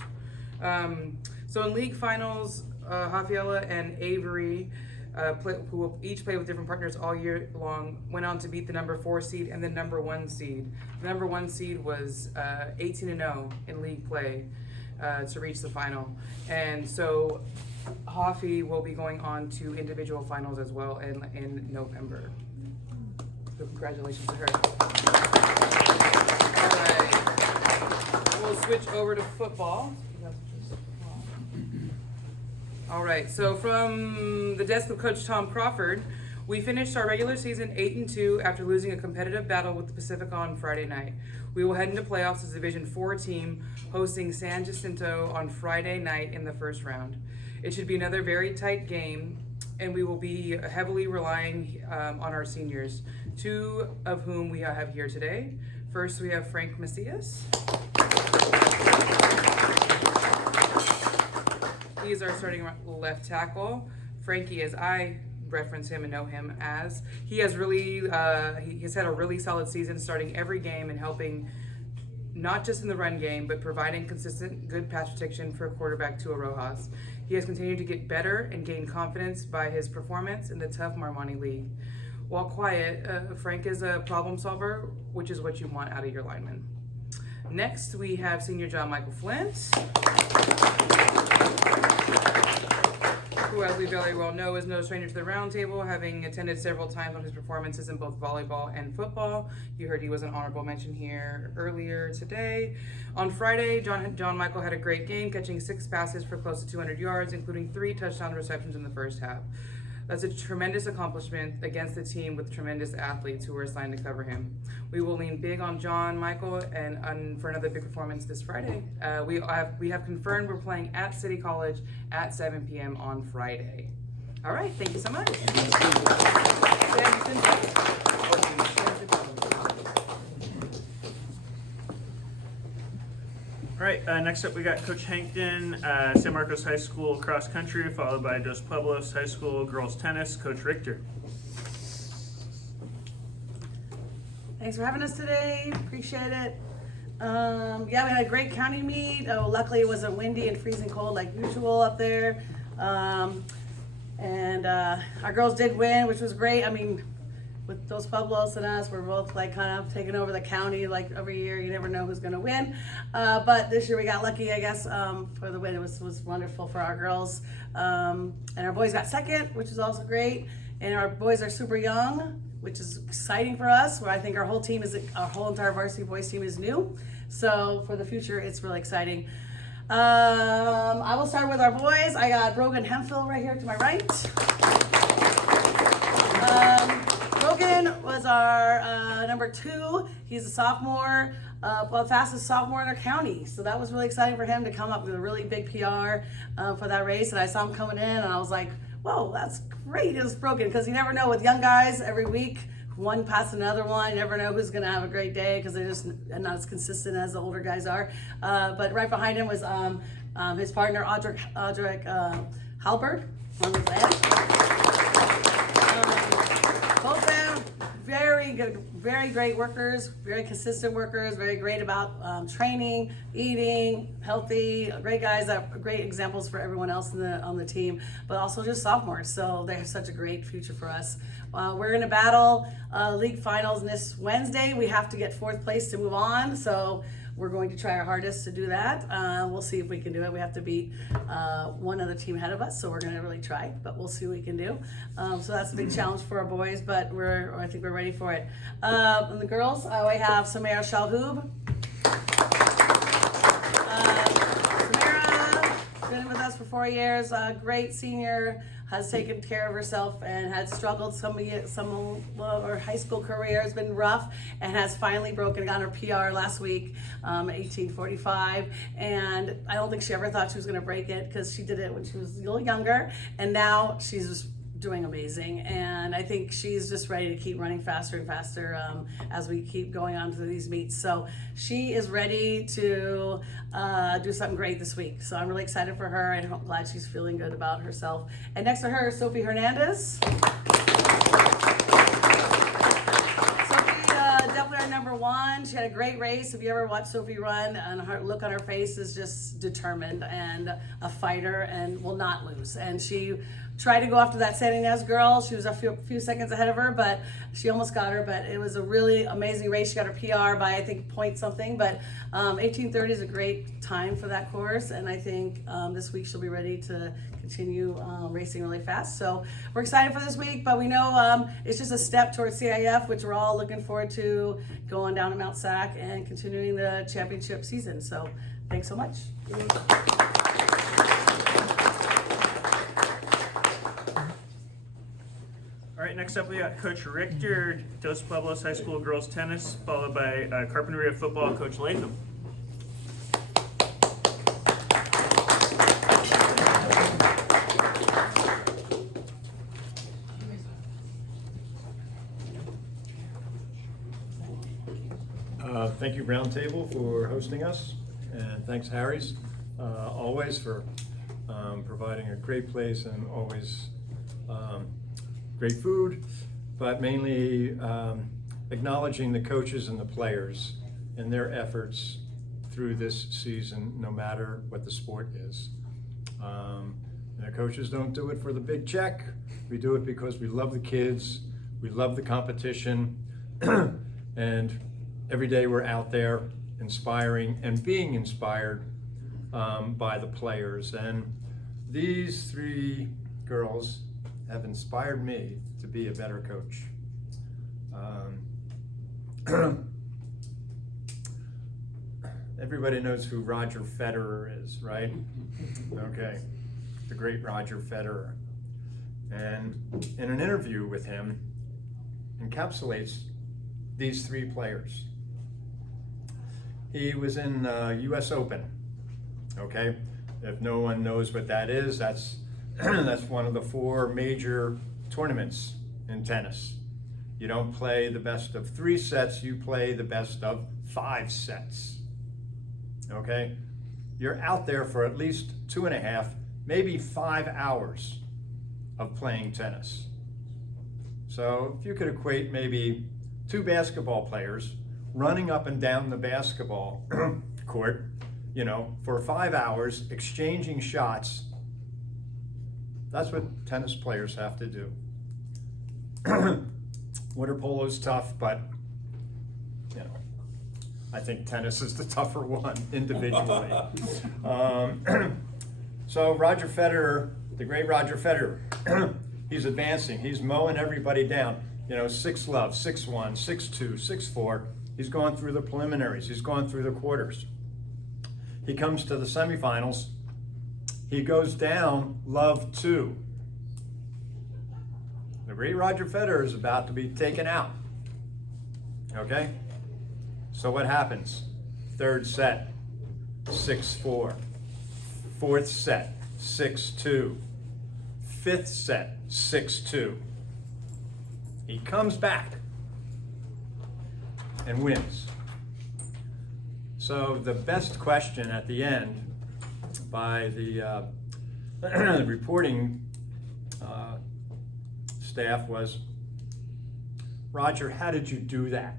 So in league finals, Hafiela and Avery, who each played with different partners all year long, went on to beat the number 4 seed and the number 1 seed. The number 1 seed was 18-0 in league play to reach the final. And so Hafi will be going on to individual finals as well in November. So congratulations to her. All right, we'll switch over to football. All right, so from the desk of Coach Tom Crawford, we finished our regular season 8-2 after losing a competitive battle with the Pacific on Friday night. We will head into playoffs as a Division 4 team, hosting San Jacinto on Friday night in the first round. It should be another very tight game, and we will be heavily relying on our seniors, 2 of whom we have here today. First, we have Frank Macias. He is our starting left tackle. Frankie, as I reference him and know him as, he has had a really solid season, starting every game and helping not just in the run game, but providing consistent good pass protection for quarterback Tua Rojas. He has continued to get better and gain confidence by his performance in the tough Marmani League. While quiet, Frank is a problem solver, which is what you want out of your lineman. Next, we have senior John Michael Flint, who, as we very well know, is no stranger to the round table, having attended several times on his performances in both volleyball and football. You heard he was an honorable mention here earlier today. On Friday, John Michael had a great game, catching 6 passes for close to 200 yards, including 3 touchdown receptions in the first half. That's a tremendous accomplishment against a team with tremendous athletes who were assigned to cover him. We will lean big on John Michael and for another big performance this Friday. We have confirmed we're playing at City College at 7 p.m. on Friday. All right, thank you so much. All right, next up we got Coach Hankton, San Marcos High School cross country, followed by Dos Pueblos High School girls tennis, Coach Richter. Thanks for having us today, appreciate it. Yeah, we had a great county meet. Luckily it wasn't windy and freezing cold like usual up there. And our girls did win, which was great. I mean, with Dos Pueblos and us, we're both like kind of taking over the county like every year. You never know who's gonna win. But this year we got lucky, I guess, for the win. It was wonderful for our girls. And our boys got second, which is also great. And our boys are super young, which is exciting for us. Where I think our whole entire varsity boys team is new. So for the future, it's really exciting. I will start with our boys. I got Brogan Hemphill right here to my right. was our number 2. He's a sophomore, well, fastest sophomore in our county. So that was really exciting for him to come up with a really big PR for that race. And I saw him coming in, and I was like, whoa, that's great. It was broken, because you never know with young guys every week. One past another one, you never know who's going to have a great day, because they're just not as consistent as the older guys are. But right behind him was his partner, Audric Halberg. On his end. Both of them, very good, very great workers, very consistent workers, very great about training, eating, healthy, great guys, great examples for everyone else on the team, but also just sophomores. So they have such a great future for us. We're in a battle league finals this Wednesday. We have to get 4th place to move on. So we're going to try our hardest to do that. We'll see if we can do it. We have to beat one other team ahead of us, so we're going to really try, but we'll see what we can do. So that's a big challenge for our boys, but I think we're ready for it. And the girls, we have Samara Shalhoub. Samara, been with us for 4 years, great senior, has taken care of herself and had struggled some of her high school career has been rough, and has finally got her PR last week, 18:45, and I don't think she ever thought she was going to break it, because she did it when she was a little younger, and now she's just doing amazing, and I think she's just ready to keep running faster and faster as we keep going on to these meets. So she is ready to do something great this week. So I'm really excited for her, and I'm glad she's feeling good about herself. And next to her is Sophie Hernandez. Definitely our number 1. She had a great race. If you ever watch Sophie run, and her look on her face is just determined and a fighter and will not lose. And she tried to go after that San Ynez girl. She was a few seconds ahead of her, but she almost got her. But it was a really amazing race. She got her PR by, I think, point something. But 18:30 is a great time for that course, and I think this week she'll be ready to continue racing really fast. So we're excited for this week, but we know it's just a step towards CIF, which we're all looking forward to, going down to Mount Sac and continuing the championship season. So thanks so much. All right, next up we got Coach Richter, Dos Pueblos High School girls tennis, followed by Carpinteria football, Coach Latham. Thank you, Roundtable, for hosting us, and thanks, Harry's, always for providing a great place and always great food, but mainly acknowledging the coaches and the players and their efforts through this season, no matter what the sport is. And the coaches don't do it for the big check. We do it because we love the kids, we love the competition, and every day we're out there inspiring and being inspired by the players. And these 3 girls have inspired me to be a better coach. Everybody knows who Roger Federer is, right? Okay, the great Roger Federer. And in an interview with him, encapsulates these 3 players. He was in US Open, okay? If no one knows what that is, that's one of the 4 major tournaments in tennis. You don't play the best of 3 sets, you play the best of 5 sets, okay? You're out there for at least 2.5, maybe 5 hours of playing tennis. So if you could equate maybe 2 basketball players running up and down the basketball court, you know, for 5 hours, exchanging shots, that's what tennis players have to do. Water polo's tough, but, you know, I think tennis is the tougher one individually. So Roger Federer, the great Roger Federer, he's advancing, he's mowing everybody down. You know, 6-love, 6-1, 6-2, 6-4. He's gone through the preliminaries, he's gone through the quarters. He comes to the semifinals, he goes down love 2. The great Roger Federer is about to be taken out. Okay? So what happens? Third set, 6-4. Fourth set, 6-2. Fifth set, 6-2. He comes back and wins. So the best question at the end by the reporting staff was, Roger, how did you do that?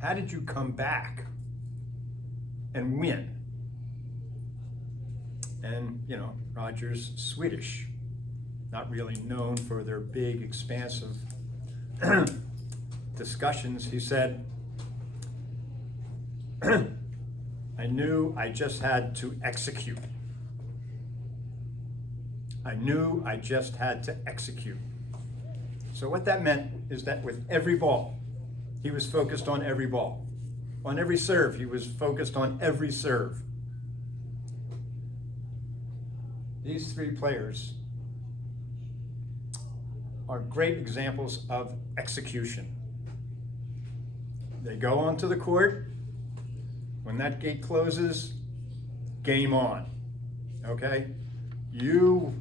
How did you come back and win? And, you know, Roger's Swedish, not really known for their big, expansive discussions. He said, I knew I just had to execute. I knew I just had to execute. So what that meant is that with every ball, he was focused on every ball. On every serve, he was focused on every serve. These three players are great examples of execution. They go onto the court. When that gate closes, game on, okay? You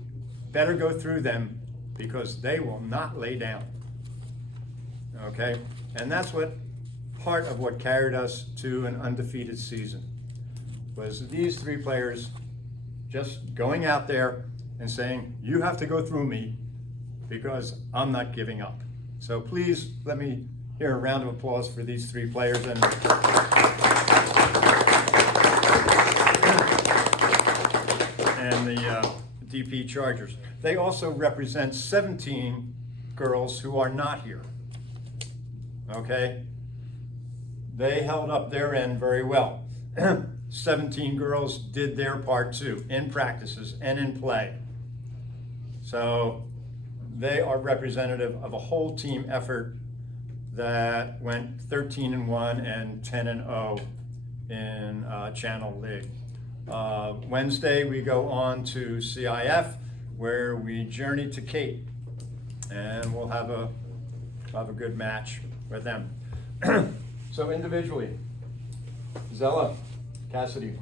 better go through them because they will not lay down, okay? And that's what part of what carried us to an undefeated season, was these three players just going out there and saying, you have to go through me because I'm not giving up. So please let me hear a round of applause for these three players. And the DP Chargers. They also represent 17 girls who are not here, okay? They held up their end very well. 17 girls did their part too, in practices and in play. So they are representative of a whole team effort that went 13-1 and 10-0 in Channel League. Wednesday we go on to CIF, where we journey to Cate, and we'll have a good match with them. So individually, Zella, Cassidy.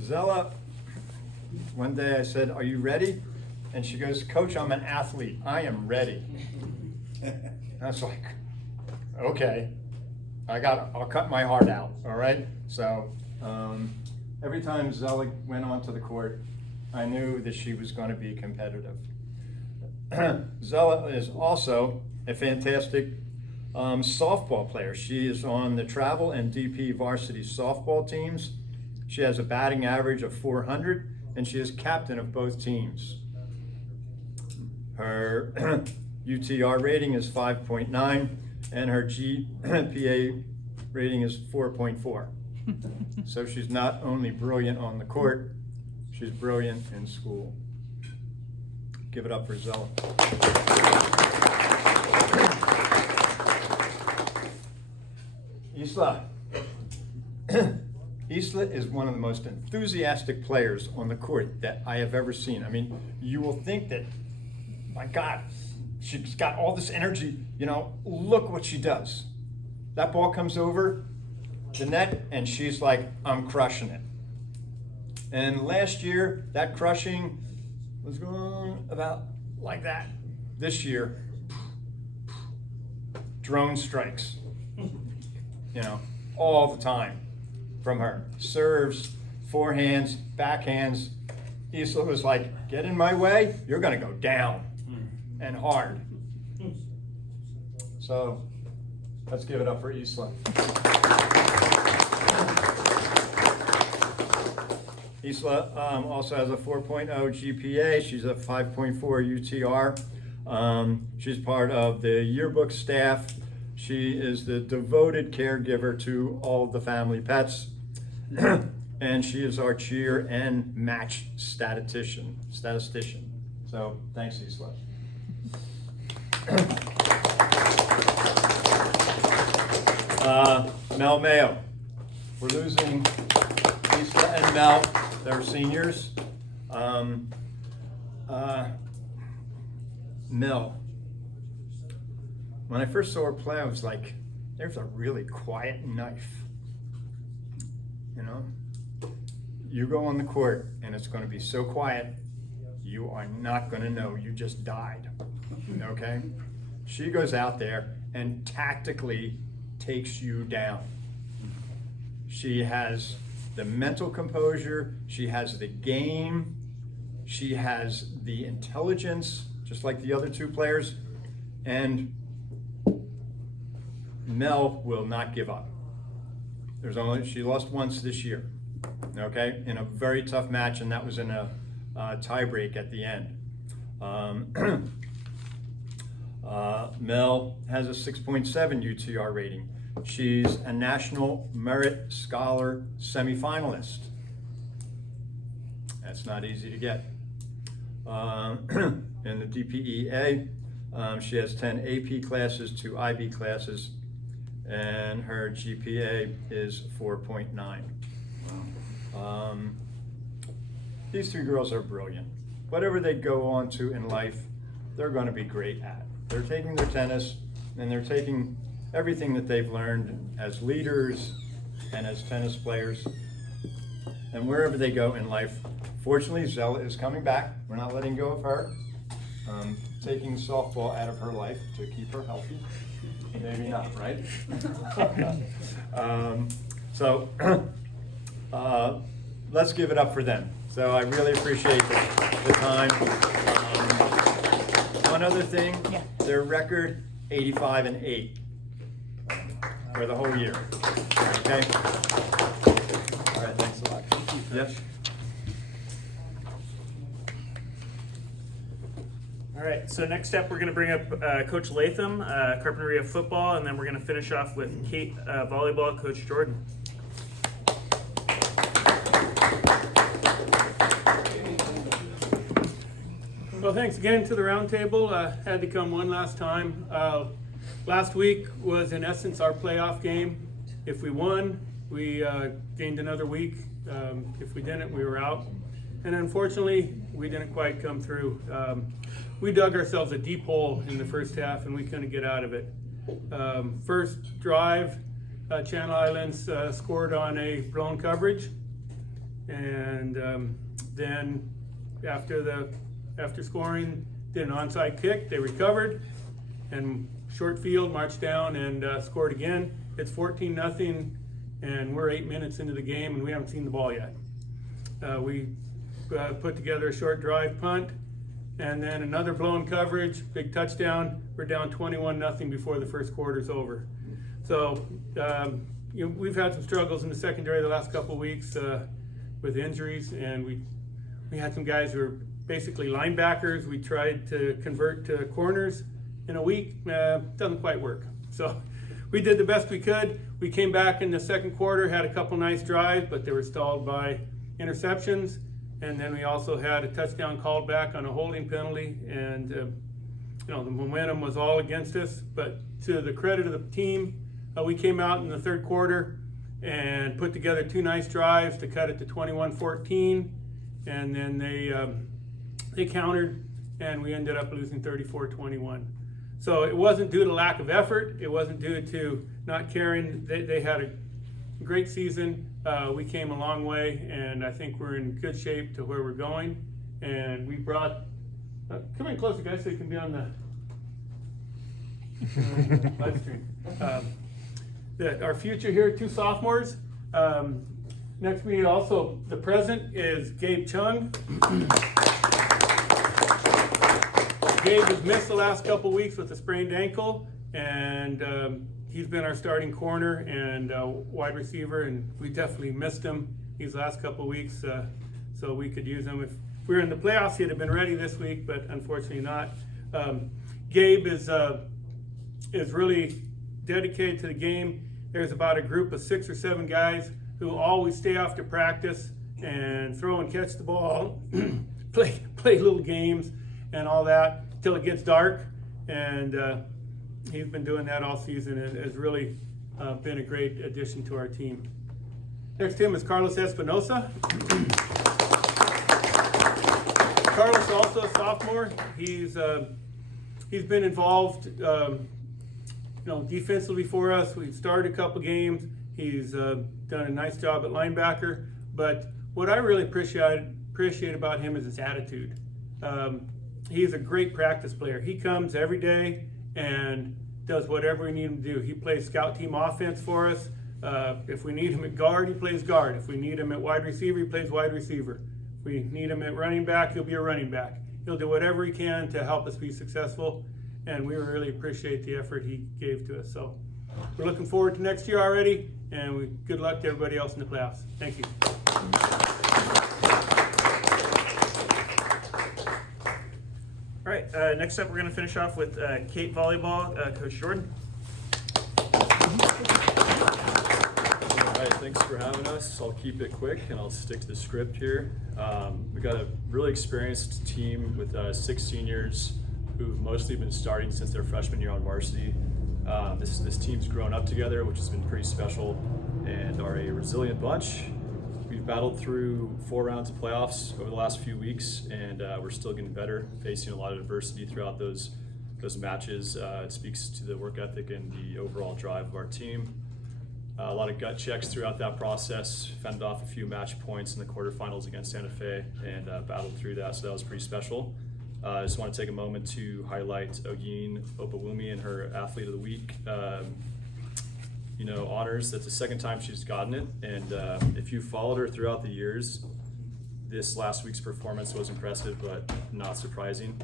Zella, one day I said, are you ready? And she goes, Coach, I'm an athlete. I am ready. I was like, okay, I'll cut my heart out, all right? So every time Zella went onto the court, I knew that she was going to be competitive. Zella is also a fantastic softball player. She is on the travel and DP varsity softball teams. She has a batting average of 400, and she is captain of both teams. Her UTR rating is 5.9, and her GPA rating is 4.4. So she's not only brilliant on the court, she's brilliant in school. Give it up for Zella. Isla. Isla is one of the most enthusiastic players on the court that I have ever seen. I mean, you will think that, my God, she's got all this energy, you know, look what she does. That ball comes over the net and she's like, I'm crushing it. And last year, that crushing was going about like that. This year, drone strikes, you know, all the time from her. Serves, forehands, backhands. Isla was like, get in my way, you're gonna go down, and hard. So, let's give it up for Isla. Isla also has a 4.0 GPA. She's a 5.4 UTR. She's part of the yearbook staff. She is the devoted caregiver to all of the family pets. And she is our cheer and match statistician. So thanks, Isla. Mel Mayo. We're losing Isla and Mel. They're seniors. Mel, when I first saw her play, I was like, there's a really quiet knife. You know? You go on the court and it's going to be so quiet, you are not going to know you just died. Okay? She goes out there and tactically takes you down. She has the mental composure, she has the game, she has the intelligence, just like the other two players, and Mel will not give up. She lost once this year, okay, in a very tough match, and that was in a tie break at the end. Mel has a 6.7 UTR rating. She's a National Merit Scholar semifinalist. That's not easy to get. In the DPEA, she has 10 AP classes, 2 IB classes, and her GPA is 4.9. These three girls are brilliant. Whatever they go on to in life, they're going to be great at. They're taking their tennis and they're taking everything that they've learned as leaders and as tennis players, and wherever they go in life. Fortunately, Zella is coming back. We're not letting go of her. Taking softball out of her life to keep her healthy. Maybe not, right? Let's give it up for them. So I really appreciate the time. One other thing, their record, 85-8 for the whole year. Okay? All right, thanks a lot. Yes? All right, so next up, we're going to bring up Coach Latham, Carpinteria football, and then we're going to finish off with Cate, volleyball, Coach Jordan. Well, thanks again to the roundtable. Had to come one last time. Last week was in essence our playoff game. If we won, we gained another week. If we didn't, we were out. And unfortunately, we didn't quite come through. We dug ourselves a deep hole in the first half and we couldn't get out of it. First drive, Channel Islands scored on a blown coverage. And then after scoring, did an onside kick, they recovered, and short field marched down and scored again. It's 14-0, and we're 8 minutes into the game, and we haven't seen the ball yet. We put together a short drive punt, and then another blown coverage, big touchdown. We're down 21-0 before the first quarter's over. So we've had some struggles in the secondary the last couple of weeks with injuries, and we had some guys who were basically linebackers. We tried to convert to corners in a week. Doesn't quite work. So we did the best we could. We came back in the second quarter, had a couple nice drives, but they were stalled by interceptions. And then we also had a touchdown called back on a holding penalty. And the momentum was all against us. But to the credit of the team, we came out in the third quarter and put together 2 nice drives to cut it to 21-14. And then they countered, and we ended up losing 34-21. So it wasn't due to lack of effort. It wasn't due to not caring. They had a great season. We came a long way, and I think we're in good shape to where we're going. And we brought, come in closer, guys, so you can be on the live stream. Our future here, 2 sophomores. Next to me also, the present is Gabe Chung. Gabe has missed the last couple weeks with a sprained ankle, and he's been our starting corner and wide receiver, and we definitely missed him these last couple weeks, so we could use him. If we were in the playoffs, he'd have been ready this week, but unfortunately not. Gabe is really dedicated to the game. There's about a group of 6 or 7 guys who always stay after practice and throw and catch the ball, play little games and all that till it gets dark. And he's been doing that all season and has really been a great addition to our team. Next to him is Carlos Espinosa. Carlos, also a sophomore. He's he's been involved, defensively for us. We've started a couple games. He's done a nice job at linebacker. But what I really appreciate about him is his attitude. He's a great practice player. He comes every day and does whatever we need him to do. He plays scout team offense for us. If we need him at guard, he plays guard. If we need him at wide receiver, he plays wide receiver. If we need him at running back, he'll be a running back. He'll do whatever he can to help us be successful, and we really appreciate the effort he gave to us. So we're looking forward to next year already, and good luck to everybody else in the playoffs. Thank you. All right, next up we're going to finish off with Cate Volleyball, Coach Jordan. All right, thanks for having us. I'll keep it quick and I'll stick to the script here. We've got a really experienced team with 6 seniors who've mostly been starting since their freshman year on varsity. This team's grown up together, which has been pretty special, and are a resilient bunch. We've battled through 4 rounds of playoffs over the last few weeks, and we're still getting better, facing a lot of adversity throughout those matches. It speaks to the work ethic and the overall drive of our team. A lot of gut checks throughout that process, fended off a few match points in the quarterfinals against Santa Fe, and battled through that, so that was pretty special. I just want to take a moment to highlight Ogin Opawumi and her Athlete of the Week honors. That's the second time she's gotten it, and if you followed her throughout the years, this last week's performance was impressive but not surprising.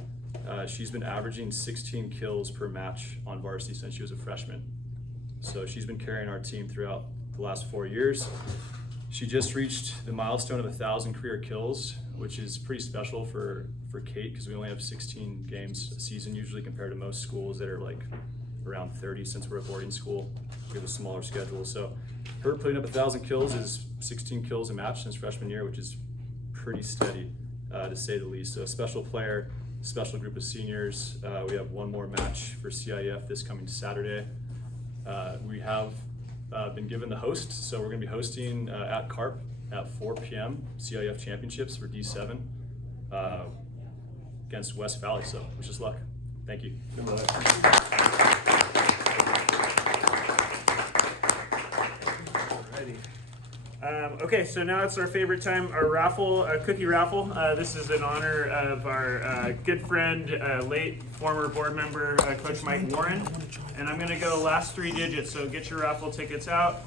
She's been averaging 16 kills per match on varsity since she was a freshman, so she's been carrying our team throughout the last 4 years. She just reached the milestone of 1,000 career kills, which is pretty special for Cate, because we only have 16 games a season usually, compared to most schools that are like around 30 since we're a boarding school. We have a smaller schedule. So her putting up 1,000 kills is 16 kills a match since freshman year, which is pretty steady, to say the least. So a special player, special group of seniors. We have one more match for CIF this coming Saturday. We have been given the host, so we're going to be hosting at Carp at 4 p.m. CIF Championships for D7 against West Valley, so wish us luck. Thank you. Okay, so now it's our favorite time, our raffle, cookie raffle. This is in honor of our good friend, late former board member, Coach Mike Warren. And I'm going to go last 3 digits, so get your raffle tickets out.